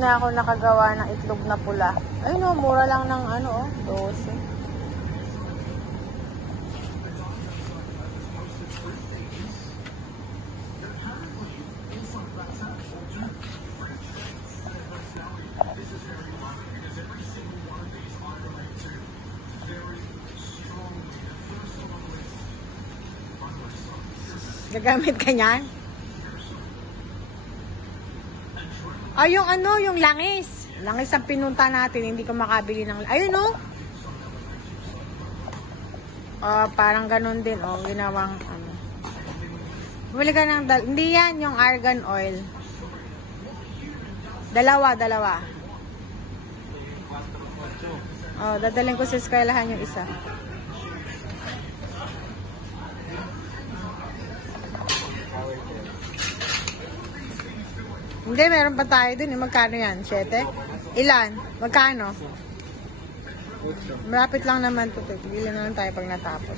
na ako nakagawa ng itlog na pula. Ayun o, mura lang ng ano o, 12. Gagamit ka niyan? Yung ano, yung langis. Langis ang pinunta natin, hindi ko makabili ng... Ayun o. Parang ganun din o, ginawang ano. Bumili ka ng... Hindi yan, yung argan oil. Dalawa. Dadalhin ko sa eskwelahan yung isa. Hindi, meron pa tayo dun. Magkano yan? 7? Ilan? Magkano? Malapit lang naman ito. Tigilan na lang tayo pag natapos.